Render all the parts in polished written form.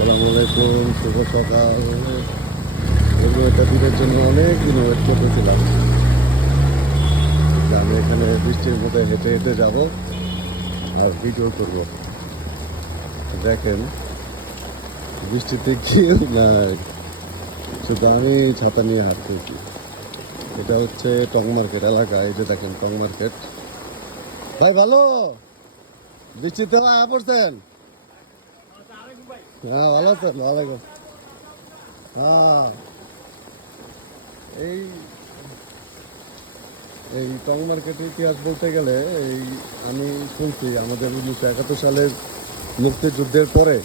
আসসালামু আলাইকুম, শুভ সকাল। এটা দিনের জন্য অনেক দিন ওয়েট করতেছিলাম যে আমি এখানে বৃষ্টির মধ্যে হেঁটে হেঁটে যাব আর ভিডিও করব। দেখেন বৃষ্টিতে কেউ নাই, শুধু আমি ছাতা নিয়ে হাঁটতেছি। এটা হচ্ছে টং মার্কেট এলাকা। এই যে দেখেন টং মার্কেট। ভাই ভালো, বৃষ্টিতে আয়া পড়ছেন? হ্যাঁ ভালো আছেন? ওয়ালাইকুম। হ্যাঁ, এই এই টং মার্কেটের ইতিহাস বলতে গেলে এই আমি শুনছি আমাদের 1971 সালের মুক্তিযুদ্ধের পরে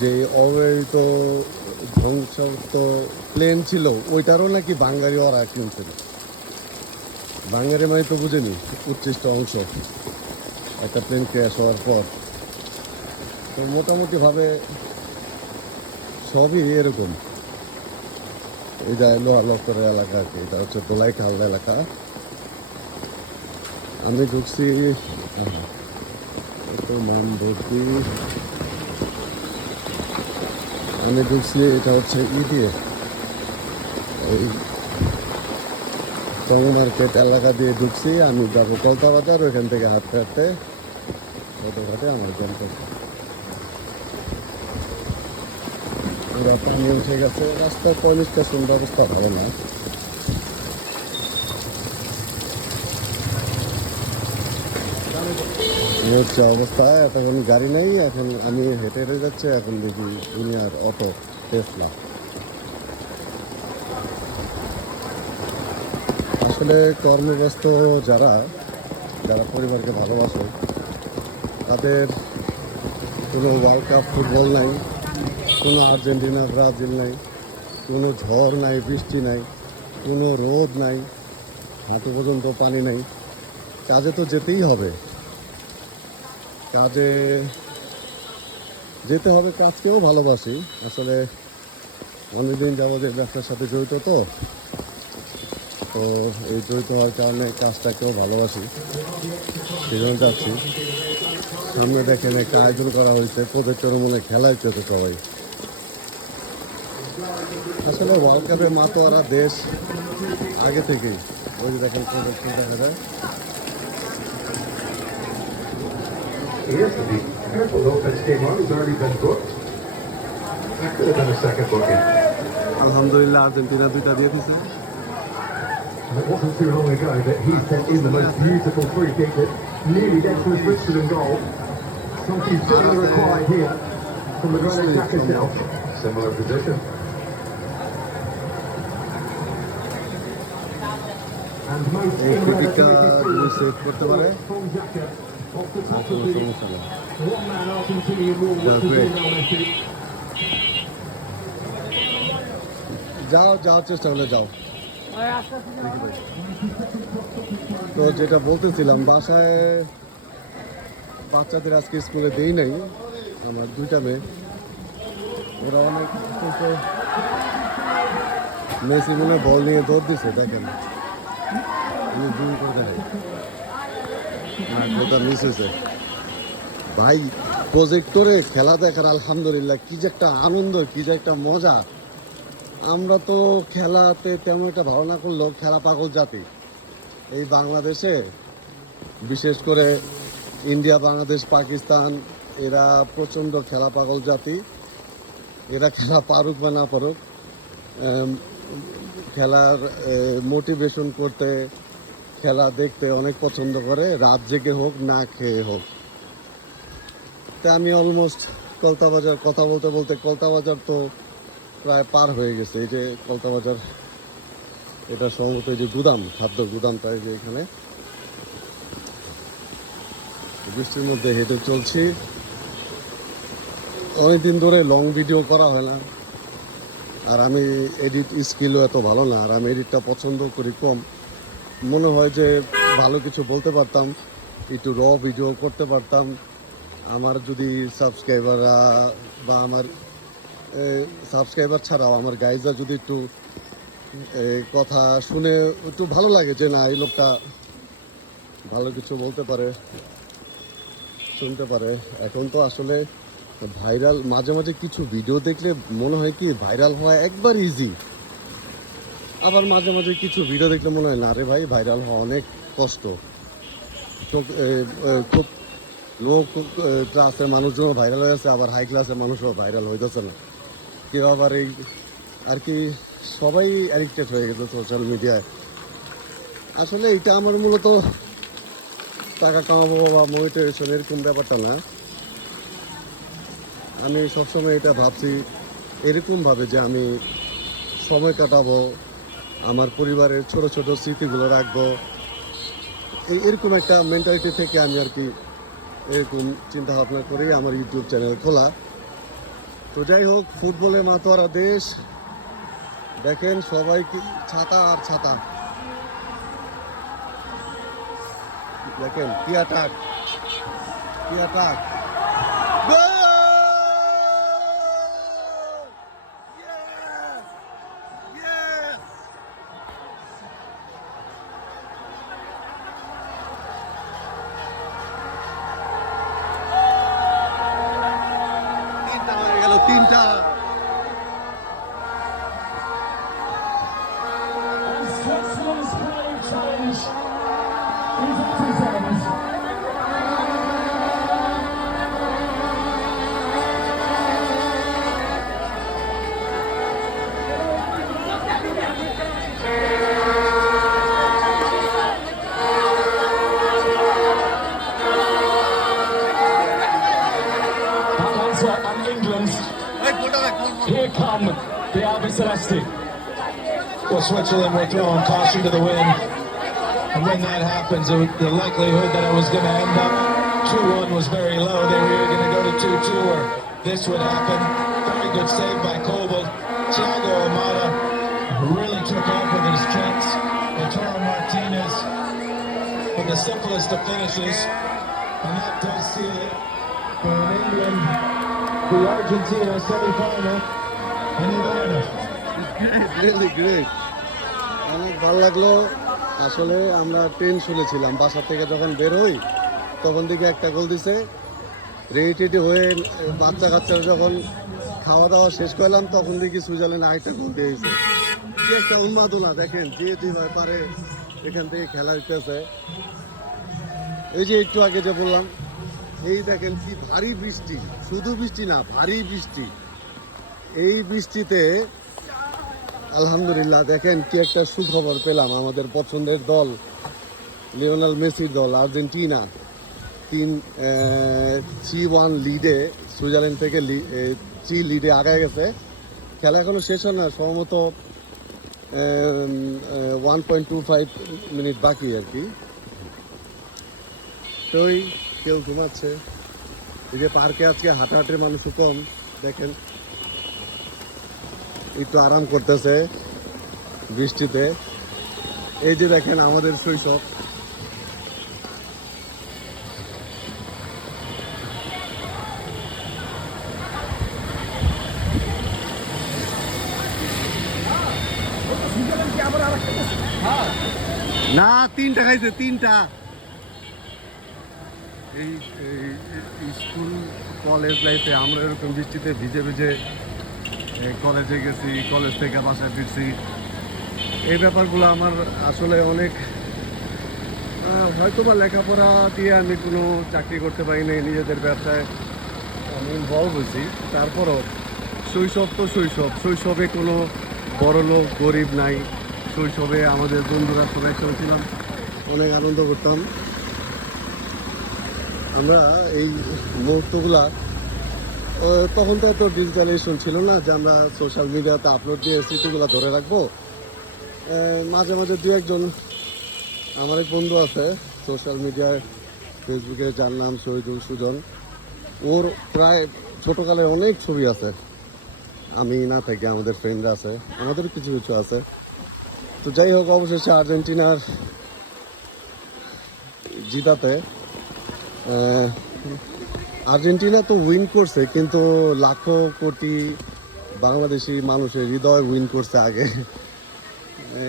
যে অবহেলিত ধ্বংসাত্মক প্লেন ছিল, ওইটারও নাকি বাঙালি ওরা কিনছিল। বাঙালি মানে তো বুঝেনি, উচ্ছিষ্ট অংশ একটা প্লেন ক্র্যাশ হওয়ার পর। তো মোটামুটিভাবে সবই এরকম। এই যে লোহা লক্করের এলাকা আর কি, এটা হচ্ছে দোলাই খাল এলাকা। আমি ঢুকছি তো নাম ভর্তি। আমি ঢুকছি, এটা হচ্ছে দিয়ে এই টং মার্কেট এলাকা দিয়ে ঢুকছি। আমি যাবো কলতা বাজার, ওইখান থেকে হাঁটতে হাঁটতে ছোটোখাটে আমার গন্তব্য। পুরা পানি উঠে গেছে, রাস্তার পরিষ্কার ব্যবস্থা ভালো না। এই হচ্ছে অবস্থা। এতক্ষণ গাড়ি নেই, এখন আমি হেঁটে হেঁটে যাচ্ছি। এখন দেখি দুনিয়ার অটো, টেসলা। আসলে কর্মব্যস্ত যারা যারা পরিবারকে ভালোবাসে, তাদের কোনো ওয়ার্ল্ড কাপ ফুটবল নাই, কোনো আর্জেন্টিনা ব্রাজিল নাই, কোনো ঝড় নাই, বৃষ্টি নাই, কোনো রোদ নাই, হাঁটু পর্যন্ত পানি নাই। কাজে তো যেতেই হবে, কাজে যেতে হবে। কাজকেও ভালোবাসি আসলে। অনেকদিন যাবত এই ব্যবসার সাথে জড়িত, তো তো এই জড়িত হওয়ার কারণে কাজটাকেও ভালোবাসি, সেই জন্য যাচ্ছি। সামনে দেখেন একটা আয়োজন করা হয়েছে, প্রজেক্টর মনে খেলা হচ্ছে সবাই। আসলে ওয়ার্ল্ড কাপে মাতোয়ারা দেশ আগে থেকেই। ওই যে দেখেন প্রজেক্টর দেখা যায়। Yes, indeed. Careful, Lopez came on. He's already been booked. That could have been a second booking. আলহামদুলিল্লাহ, আর্জেন্টিনা দুইটা দিয়ে দিছে। And it wasn't too long ago that he sent in the most beautiful free kick that nearly gets to Switzerland goal. Something similar required here from the Granit Xhaka himself. Similar position. And most এই in ফ্রিকিকটা relativity যদি save করতে পারে from Xhaka off the R top of কোনো the সমস্যা নেই। one-man Argentinian wall, which is Lionel Messi. যাও, যাওয়ার চেষ্টা করলে যাও। তো যেটা বলতেছিলাম, বাসায় বাচ্চাদের আজকে স্কুলে দেই নাই। আমার দুইটা মেয়ে, ওরা অনেক মেসি মনে বল নিয়ে দৌড় দিছে। দেখেন আমি জুম করতে নাই, আর গোটা মিস হয়েছে। ভাই প্রজেক্টরে খেলা দেখার আলহামদুলিল্লাহ কি যে একটা আনন্দ, কি যে একটা মজা। আমরা তো খেলাতে তেমন একটা ভালো না করলেও খেলা পাগল জাতি। এই বাংলাদেশে বিশেষ করে ইন্ডিয়া, বাংলাদেশ, পাকিস্তান, এরা প্রচণ্ড খেলা পাগল জাতি। এরা খেলা পারুক বা না পারুক, খেলার মোটিভেশন করতে, খেলা দেখতে অনেক পছন্দ করে, রাত জেগে হোক না খেয়ে হোক। তা আমি অলমোস্ট কলতা বাজার কথা বলতে বলতে কলতা বাজার তো প্রায় পার হয়ে গেছে। এই যে কলতা বাজার, এটা সম্ভবত এই যে গুদাম, খাদ্য গুদামটা এই যে এখানে। বৃষ্টির মধ্যে হেঁটে চলছি। অনেকদিন ধরে লং ভিডিও করা হয় না, আর আমি এডিট স্কিলও এত ভালো না, আর আমি এডিটটা পছন্দ করি কম। মনে হয় যে ভালো কিছু বলতে পারতাম, একটু র ভিডিও করতে পারতাম। আমার যদি সাবস্ক্রাইবাররা বা আমার সাবস্ক্রাইবার ছাড়াও আমার গাইজরা যদি একটু কথা শুনে একটু ভালো লাগে যে না, এই লোকটা ভালো কিছু বলতে পারে, শুনতে পারে। এখন তো আসলে ভাইরাল মাঝে মাঝে কিছু ভিডিও দেখলে মনে হয় কি ভাইরাল হওয়া একবার ইজি, আবার মাঝে মাঝে কিছু ভিডিও দেখলে মনে হয় না রে ভাই ভাইরাল হওয়া অনেক কষ্ট। তো খুব লো ক্লাসের মানুষজন ভাইরাল হয়ে আছে, আবার হাই ক্লাসের মানুষও ভাইরাল হইতেছে না। কেউ আবার এই আর কি সবাই অ্যাডিক্টেড হয়ে গেছে সোশ্যাল মিডিয়ায়। আসলে এটা আমার মূলত টাকা কামাবো বা মোটিভেশন এরকম ব্যাপারটা না। আমি সবসময় এটা ভাবছি এরকমভাবে যে আমি সময় কাটাবো, আমার পরিবারের ছোট ছোট স্মৃতিগুলো রাখবো, এরকম একটা মেন্টালিটি থেকে আমি আর কি এরকম চিন্তা ভাবনা করেই আমার ইউটিউব চ্যানেল খোলা। তো যাই হোক, ফুটবলে মাতোয়ারা দেশ, দেখেন সবাই কি ছাতা আর ছাতা, দেখেন কি অ্যাটাক, কি অ্যাটাক। তিনটা হয়ে গেল, তিনটা। Switzerland's playing challenge is at its end. Atlanta and England. Here come the Albi Celesti. Well, Switzerland were throwing caution to the wind. And when that happens, the likelihood that it was going to end up 2-1 was very low. They were either going to go to 2-2 or this would happen. Very good save by Kobel. Thiago Almada really took off with his checks. Lautaro Martinez with the simplest of finishes. And that does seal it for England, the Argentina semi-final. And Ivana. Really great, অনেক ভালো লাগলো। আসলে আমরা train শুনেছিলাম বাসা থেকে যখন বের হই, তখন দিকে একটা গোল দিছে, রেডি টেডি হয়ে বাচ্চা কাচ্চারা যখন খাওয়া দাওয়া শেষ করলাম, তখন দেখি সুইজারল্যান্ড আরেকটা গোল দিয়েছে। কি একটা উন্মাদনা দেখেন, যে যেভাবে পারে এখান থেকে খেলা দিতেছে। এই যে একটু আগে যে বললাম, এই দেখেন কি ভারী বৃষ্টি, শুধু বৃষ্টি না ভারী বৃষ্টি। এই বৃষ্টিতে আলহামদুলিল্লাহ দেখেন কি একটা সুখবর পেলাম, আমাদের পছন্দের দল লিওনেল মেসির দল আর্জেন্টিনা 3-1 লিডে সুইজারল্যান্ড থেকে 3 লিডে আগায় গেছে। খেলা এখনো শেষ হয় না, সম্ভবত 1.25 মিনিট বাকি আর কি। তো কেউ ঘুমাচ্ছে, এই যে পার্কে আজকে হাঁটাহাঁটির মানুষও কম, দেখেন একটু আরাম করতেছে বৃষ্টিতে। এই যে দেখেন আমাদের শৈশব, না 3টা খাইছে, 3টা। এই স্কুল কলেজ লাইফে আমরা এরকম বৃষ্টিতে ভিজে ভিজে কলেজে গেছি, কলেজ থেকে বাসায় ফিরছি। এই ব্যাপারগুলো আমার আসলে অনেক, হয়তো বা লেখাপড়া দিয়ে আমি কোনো চাকরি করতে পারি নাই, নিজেদের ব্যবসায় আমি ইনভলভ হয়েছি। তারপরও শৈশব তো শৈশব, শৈশবে কোনো বড় লোক গরিব নাই। শৈশবে আমাদের বন্ধুরা সবাই ছিলাম, অনেক আনন্দ করতাম আমরা। এই মুহূর্তগুলা তখন তো এত ডিজিটালাইজেশন ছিল না যে আমরা সোশ্যাল মিডিয়াতে আপলোড দিয়ে স্মৃতিগুলো ধরে রাখবো। মাঝে মাঝে দু একজন আমার এক বন্ধু আছে সোশ্যাল মিডিয়ায়, ফেসবুকে, যার নাম শহীদুল সুজন। ওর প্রায় ছোটোকালে অনেক ছবি আছে, আমি না থেকে আমাদের ফ্রেন্ডরা আছে, আমাদের কিছু কিছু আছে। তো যাই হোক, অবশেষে আর্জেন্টিনার জিতাতে, আর্জেন্টিনা তো উইন করছে, কিন্তু লাখো কোটি বাংলাদেশি মানুষের হৃদয় উইন করছে আগে।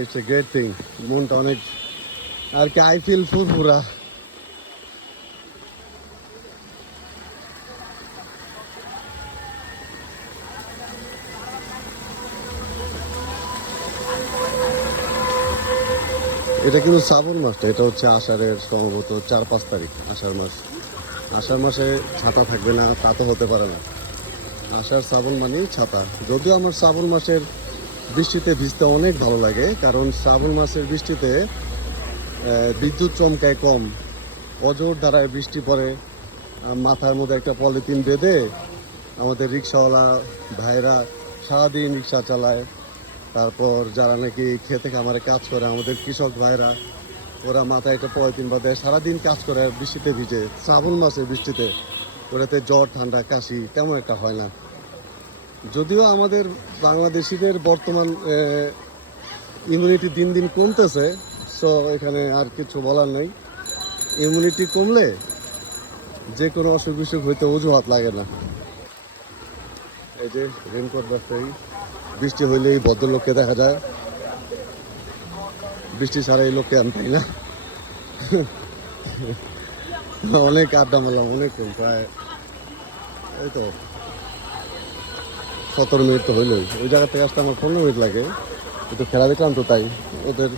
ইটস এ গ্রেট থিং, মনটা অনেক আর কি, আই ফিল ফুরফুরা। এটা কিন্তু শ্রাবণ মাসটা, এটা হচ্ছে আষাঢ়ের সম্ভবত 4-5 তারিখ, আষাঢ় মাস। আষাঢ় মাসে ছাতা থাকবে না তা তো হতে পারে না। আষাঢ় শ্রাবণ মানেই ছাতা। যদিও আমার শ্রাবণ মাসের বৃষ্টিতে ভিজতে অনেক ভালো লাগে, কারণ শ্রাবণ মাসের বৃষ্টিতে বিদ্যুৎ চমকায় কম, অজোর ধারায় বৃষ্টি পড়ে। মাথার মধ্যে একটা পলিথিন বেঁধে আমাদের রিক্সাওয়ালা ভাইরা সারাদিন রিক্সা চালায়। তারপর যারা নাকি খেতে খামারে কাজ করে, আমাদের কৃষক ভাইরা, ওরা মাথায় একটা পলিথিন বাঁধে সারাদিন কাজ করে, আর বৃষ্টিতে ভিজে। শ্রাবণ মাসে বৃষ্টিতে ওটাতে জ্বর ঠান্ডা কাশি তেমন একটা হয় না। যদিও আমাদের বাংলাদেশিদের বর্তমান ইমিউনিটি দিন দিন কমতেছে, সো এখানে আর কিছু বলার নেই। ইমিউনিটি কমলে যে কোনো অসুখ বিসুখ হইতে অজুহাত লাগে না। এই যে রেনকোট ব্যবসায়ী, বৃষ্টি হইলে এই ভদ্রলোককে দেখা যায়, বৃষ্টি ছাড়া এই লোককে আমি পাই না। অনেক আড্ডা মারলাম, অনেকক্ষণ, প্রায় এই তো 17 মিনিট তো হইলই। ওই জায়গা থেকে আসতে আমার 15 মিনিট লাগে। একটু খেলা দেখলাম তো, তাই ওদের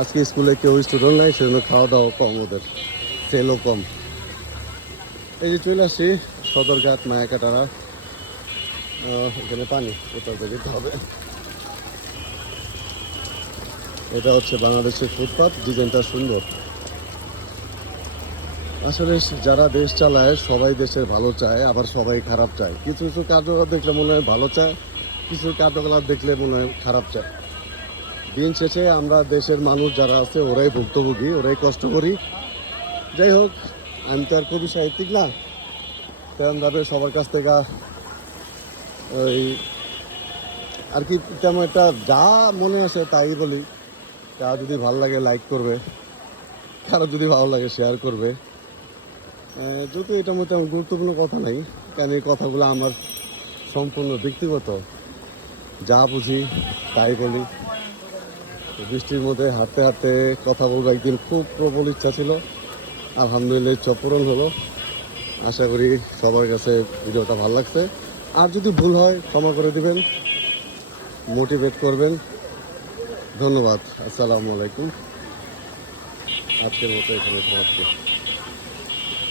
আজকে স্কুলে কেউ স্টুডেন্ট নাই, সেজন্য খাওয়া দাওয়া কম, ওদের সেলও কম। এই যে চলে আসছি সদরঘাট মায়াকাটারা, এখানে পানি কোথাও যেতে হবে। এটা হচ্ছে বাংলাদেশের ফুটপাত, ডিজাইনটা সুন্দর। আসলে যারা দেশ চালায় সবাই দেশের ভালো চায়, আবার সবাই খারাপ চায়। কিছু কিছু কার্যকলাপ দেখলে মনে হয় ভালো চায়, কিছু কার্যকলাপ দেখলে মনে হয় খারাপ চায়। দিন শেষে আমরা দেশের মানুষ যারা আছে ওরাই ভুক্তভোগী, ওরাই কষ্ট করি। যাই হোক, আমি তো আর কবি সাহিত্যিক না, তেমনভাবে সবার কাছ থেকে ওই আর কি তেমন একটা যা মনে আসে তাই বলি। তা যদি ভালো লাগে লাইক করবে, কারো যদি ভালো লাগে শেয়ার করবে। যদিও এটার মধ্যে আমার গুরুত্বপূর্ণ কথা নাই, কারণ এই কথাগুলো আমার সম্পূর্ণ ব্যক্তিগত, যা বুঝি তাই বলি। বৃষ্টির মধ্যে হাঁটতে হাঁটতে কথা বলবো একদিন খুব প্রবল ইচ্ছা ছিল, আলহামদুলিল্লাহ ইচ্ছা পূরণ হলো। আশা করি সবার কাছে ভিডিওটা ভালো লাগছে। আর যদি ভুল হয় ক্ষমা করে দিবেন, মোটিভেট করবেন। ধন্যবাদ। আসসালামু আলাইকুম। আজকের মতো এখানে সমাপ্তি।